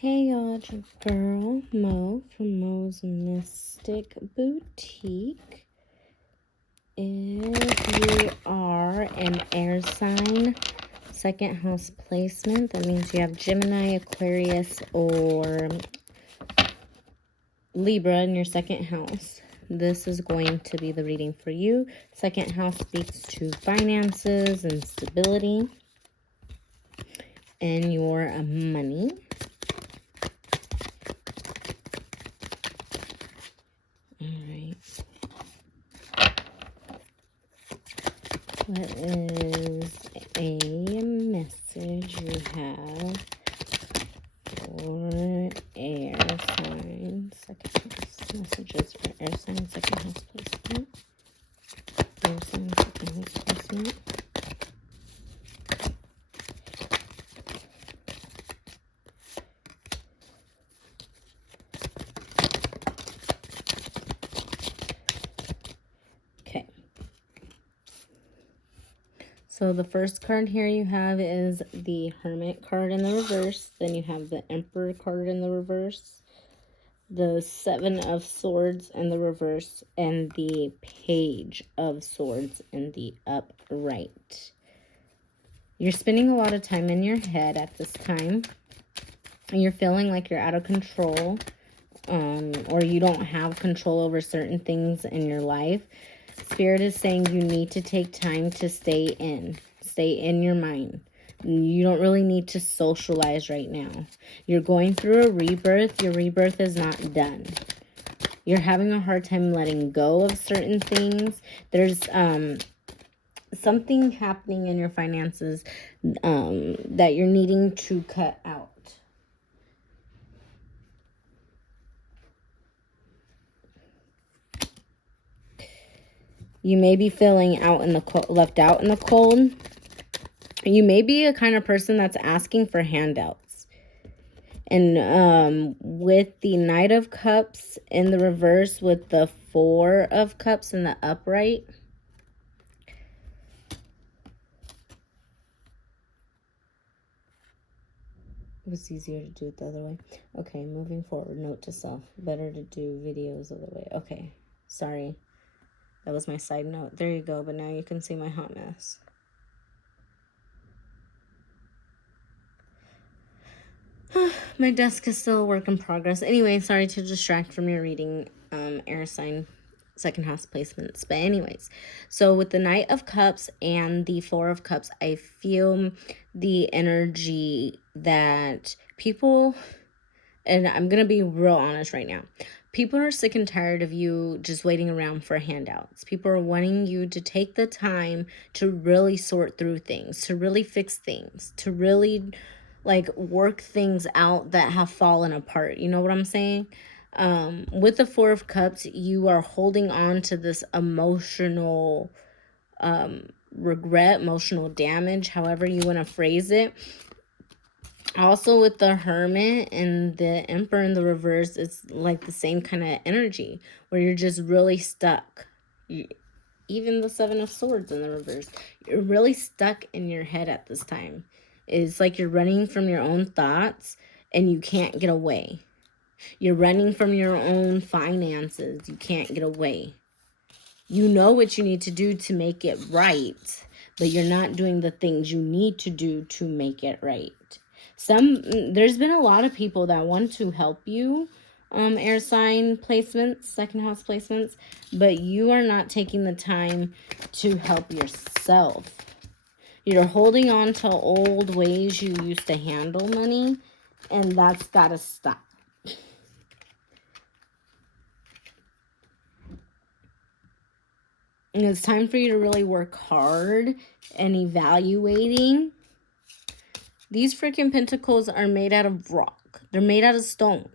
Hey y'all, it's your girl Mo from Mo's Mystic Boutique. If you are an air sign, second house placement, that means you have Gemini, Aquarius, or Libra in your second house. This is going to be the reading for you. Second house speaks to finances and stability and your money. What is a message you have for air signs? Second house. Messages for air signs, second house placement. Air signs, second house placement. Okay. So the first card here you have is the Hermit card in the reverse. Then you have the Emperor card in the reverse, the Seven of Swords in the reverse, and the Page of Swords in the upright. You're spending a lot of time in your head at this time. You're feeling like you're out of control, or you don't have control over certain things in your life. Spirit is saying you need to take time to stay in your mind. You don't really need to socialize right now. You're going through a rebirth. Your rebirth is not done. You're having a hard time letting go of certain things. There's something happening in your finances that you're needing to cut out. You may be feeling left out in the cold. You may be a kind of person that's asking for handouts. And with the Knight of Cups in the reverse, with the Four of Cups in the upright, it was easier to do it the other way. Okay, moving forward. Note to self. Better to do videos the other way. Okay, sorry. That was my side note. There you go, but now you can see my hot mess. My desk is still a work in progress. Anyway, sorry to distract from your reading, air sign, second house placements. But anyways, so with the Knight of Cups and the Four of Cups, I feel the energy that people, and I'm going to be real honest right now, people are sick and tired of you just waiting around for handouts. People are wanting you to take the time to really sort through things, to really fix things, to really like work things out that have fallen apart. You know what I'm saying? With the Four of Cups, you are holding on to this emotional regret, emotional damage, however you want to phrase it. Also with the Hermit and the Emperor in the reverse, it's like the same kind of energy where you're just really stuck. Even the Seven of Swords in the reverse, you're really stuck in your head at this time. It's like you're running from your own thoughts and you can't get away. You're running from your own finances. You can't get away. You know what you need to do to make it right, but you're not doing the things you need to do to make it right. There's been a lot of people that want to help you, air sign placements, second house placements, but you are not taking the time to help yourself. You're holding on to old ways you used to handle money, and that's got to stop. And it's time for you to really work hard and evaluating. These freaking pentacles are made out of rock. They're made out of stone.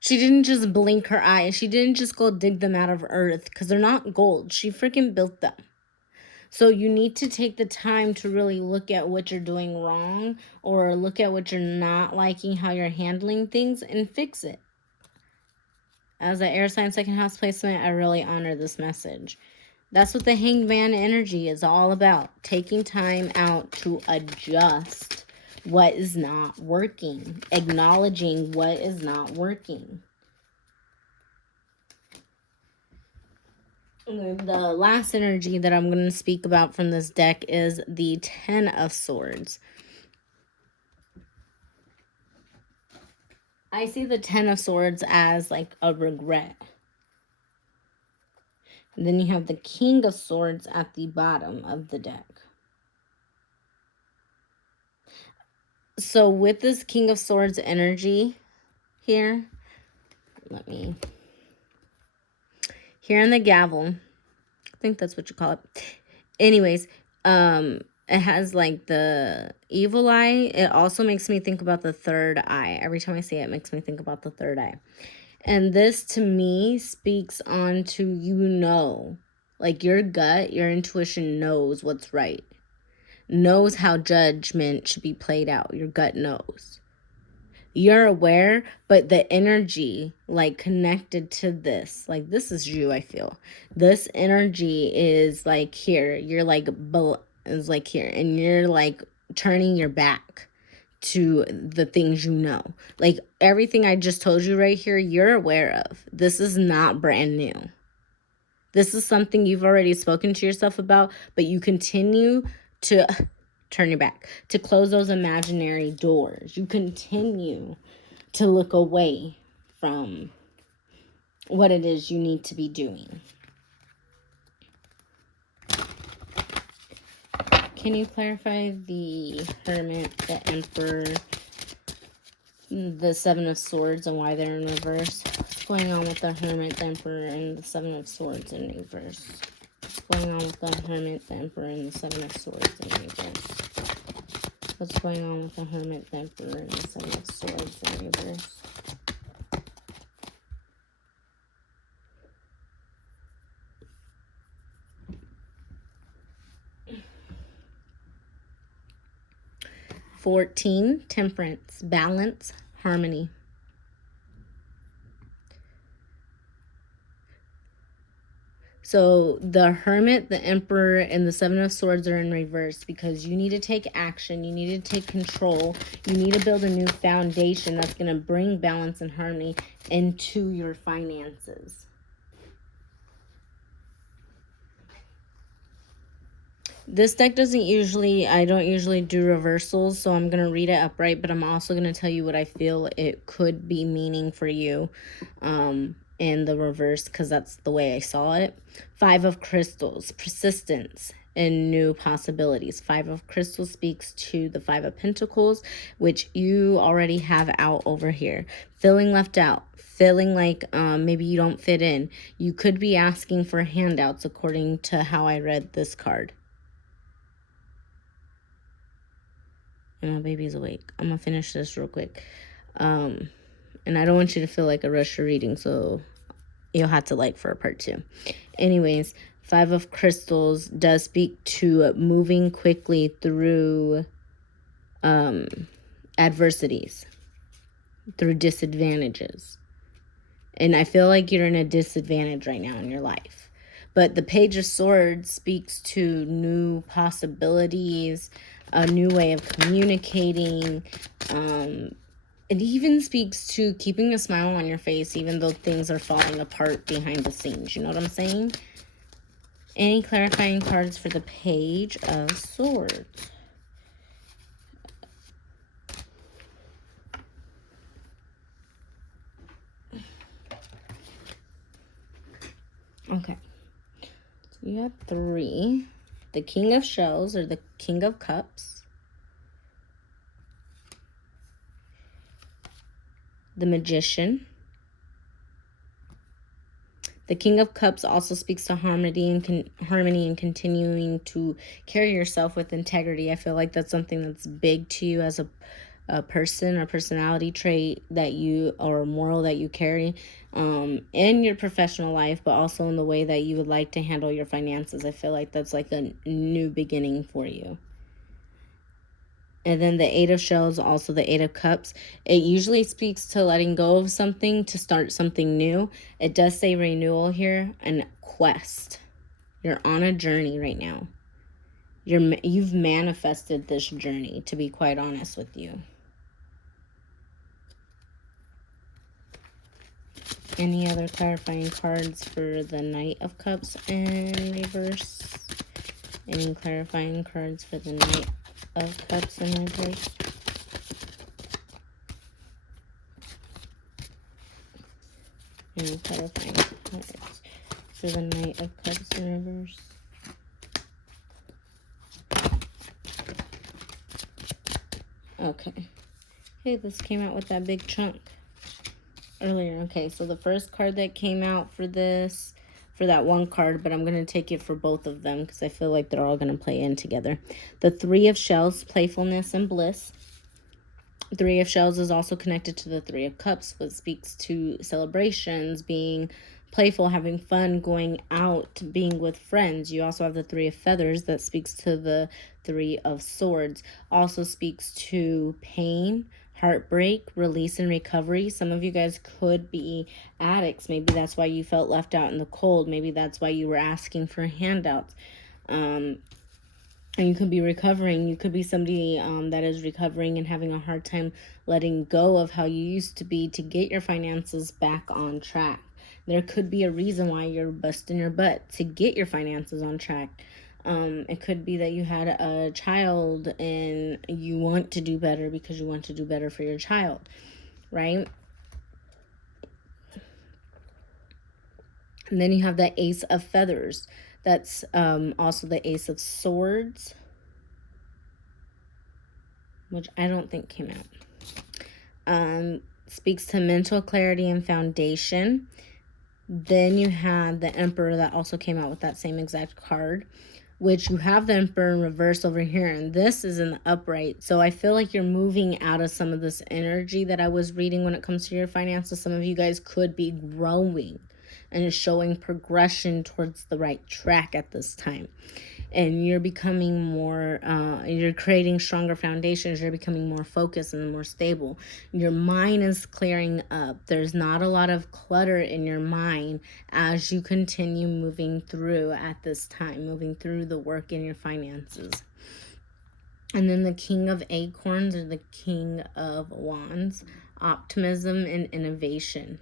She didn't just blink her eyes. She didn't just go dig them out of earth because they're not gold. She freaking built them. So you need to take the time to really look at what you're doing wrong or look at what you're not liking, how you're handling things, and fix it. As an air sign second house placement, I really honor this message. That's what the Hanged Man energy is all about. Taking time out to adjust what is not working, acknowledging what is not working. The last energy that I'm going to speak about from this deck is the Ten of Swords. I see the Ten of Swords as like a regret. And then you have the King of Swords at the bottom of the deck. So with this King of Swords energy here, here in the gavel, I think that's what you call it. Anyways, it has like the evil eye. It also makes me think about the third eye. Every time I say it, it makes me think about the third eye. And this to me speaks on to, like your gut, your intuition knows what's right, knows how judgment should be played out. Your gut knows. You're aware, but the energy like connected to this, like this is you, I feel. This energy is like here. You're like, is like here. And you're like turning your back to the things you know. Like everything I just told you right here, you're aware of. This is not brand new. This is something you've already spoken to yourself about, but you continue to turn your back, to close those imaginary doors. You continue to look away from what it is you need to be doing. Can you clarify the Hermit, the Emperor, the Seven of Swords, and why they're in reverse? What's going on with the Hermit, the Emperor, and the Seven of Swords in reverse? What's going on with the Hermit, the Emperor, and the Seven of Swords in reverse? What's going on with the Hermit, the Emperor, and the Seven of Swords in reverse? Temperance, balance, harmony. So the Hermit, the Emperor, and the Seven of Swords are in reverse because you need to take action. You need to take control. You need to build a new foundation that's going to bring balance and harmony into your finances. This deck I don't usually do reversals, so I'm going to read it upright, but I'm also going to tell you what I feel it could be meaning for you in the reverse, because that's the way I saw it. Five of Crystals, persistence and new possibilities. Five of Crystals speaks to the Five of Pentacles, which you already have out over here. Feeling left out, feeling like maybe you don't fit in. You could be asking for handouts according to how I read this card. And my baby's awake. I'm gonna finish this real quick. And I don't want you to feel like a rush your reading, so you'll have to like for a part 2. Anyways, Five of Crystals does speak to moving quickly through adversities, through disadvantages. And I feel like you're in a disadvantage right now in your life. But the Page of Swords speaks to new possibilities, a new way of communicating. It even speaks to keeping a smile on your face even though things are falling apart behind the scenes. You know what I'm saying? Any clarifying cards for the Page of Swords? Okay. So you have 3. The King of Shells, or the King of Cups. The Magician. The King of Cups also speaks to harmony and continuing to carry yourself with integrity. I feel like that's something that's big to you as a person or personality trait that you, or moral that you carry in your professional life, but also in the way that you would like to handle your finances. I feel like that's like a new beginning for you. And then the Eight of Shells, also the Eight of Cups. It usually speaks to letting go of something to start something new. It does say renewal here and quest. You're on a journey right now. You've manifested this journey, to be quite honest with you. Any other clarifying cards for the Knight of Cups in reverse? Any clarifying cards for the Knight of Cups in reverse? Any clarifying cards for the Knight of Cups in reverse? Okay. Hey, this came out with that big chunk earlier. Okay, so the first card that came out for this, for that one card, but I'm going to take it for both of them because I feel like they're all going to play in together. The Three of Shells, playfulness and bliss. Three of Shells is also connected to the Three of Cups, which speaks to celebrations, being playful, having fun, going out, being with friends. You also have the Three of Feathers that speaks to the Three of Swords. Also speaks to pain, heartbreak, release, and recovery. Some of you guys could be addicts. Maybe that's why you felt left out in the cold. Maybe that's why you were asking for handouts. And you could be recovering. You could be somebody that is recovering and having a hard time letting go of how you used to be to get your finances back on track. There could be a reason why you're busting your butt to get your finances on track. It could be that you had a child and you want to do better because you want to do better for your child, right? And then you have the Ace of Feathers. That's also the Ace of Swords, which I don't think came out. Speaks to mental clarity and foundation. Then you have the Emperor that also came out with that same exact card, which you have the Emperor in reverse over here, and this is in the upright. So I feel like you're moving out of some of this energy that I was reading when it comes to your finances. Some of you guys could be growing and showing progression towards the right track at this time. And you're becoming more, you're creating stronger foundations. You're becoming more focused and more stable. Your mind is clearing up. There's not a lot of clutter in your mind as you continue moving through at this time, moving through the work in your finances. And then the King of Acorns or the King of Wands, optimism and innovation.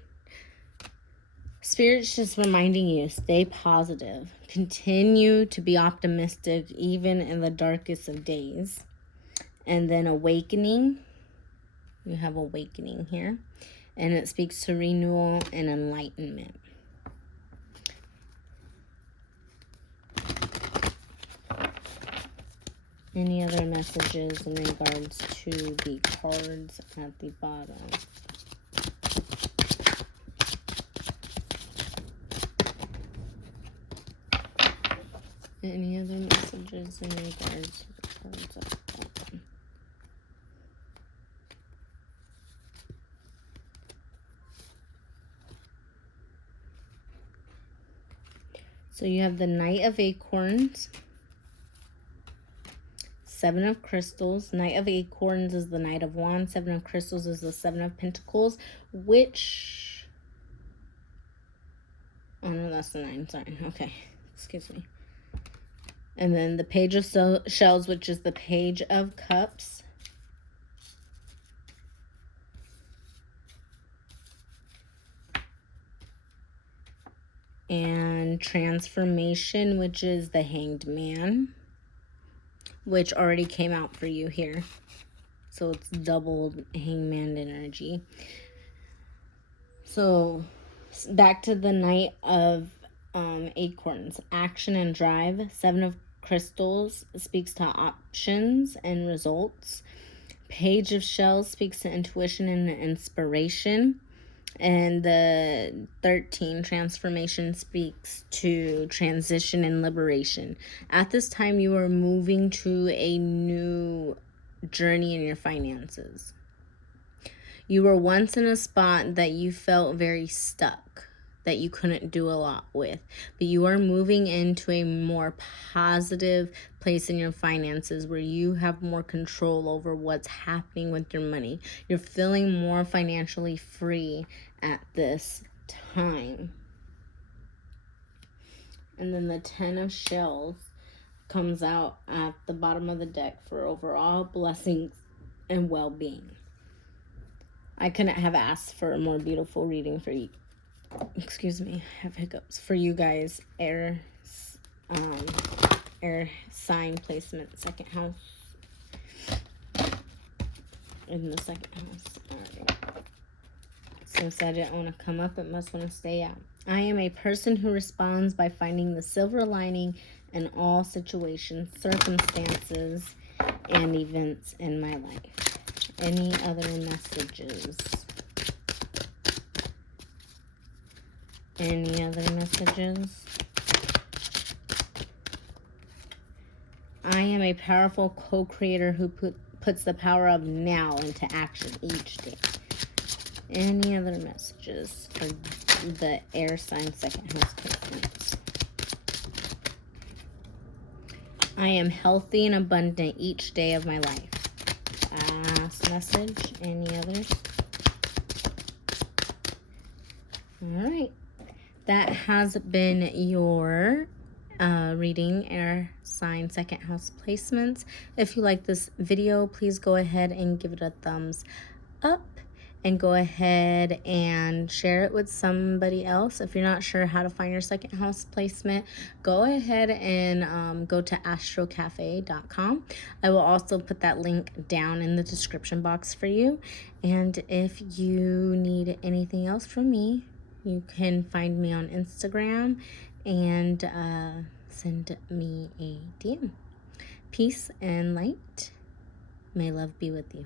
Spirit's just reminding you, stay positive. Continue to be optimistic even in the darkest of days. And then awakening. You have awakening here. And it speaks to renewal and enlightenment. Any other messages in regards to the cards at the bottom? Any other messages in regards to the cards at the bottom? So you have the Knight of Acorns, Seven of Crystals. Knight of Acorns is the Knight of Wands. Seven of Crystals is the Seven of Pentacles, which... Oh, no, that's the 9. Sorry. Okay. Excuse me. And then the Page of Shells, which is the Page of Cups. And Transformation, which is the Hanged Man, which already came out for you here. So it's doubled Hangman energy. So back to the Knight of Acorns, action and drive. Seven of Crystals speaks to options and results. Page of Shells speaks to intuition and inspiration. And the 13, Transformation, speaks to transition and liberation. At this time, you are moving to a new journey in your finances. You were once in a spot that you felt very stuck, that you couldn't do a lot with, but you are moving into a more positive place in your finances where you have more control over what's happening with your money. You're feeling more financially free at this time. And then the 10 of Shells comes out at the bottom of the deck for overall blessings and well-being. I couldn't have asked for a more beautiful reading for you. Excuse me, I have hiccups. For you guys, air sign placement, second house. In the second house. Alright. Since I didn't want to come up, it must want to stay out. I am a person who responds by finding the silver lining in all situations, circumstances, and events in my life. Any other messages? Any other messages? I am a powerful co-creator who puts the power of now into action each day. Any other messages for the air sign second house placements? I am healthy and abundant each day of my life. Last message. Any others? All right. That has been your reading air sign second house placements. If you like this video, please go ahead and give it a thumbs up, and go ahead and share it with somebody else. If you're not sure how to find your second house placement, go ahead and go to astrocafe.com. I will also put that link down in the description box for you. And if you need anything else from me, you can find me on Instagram and send me a DM. Peace and light. May love be with you.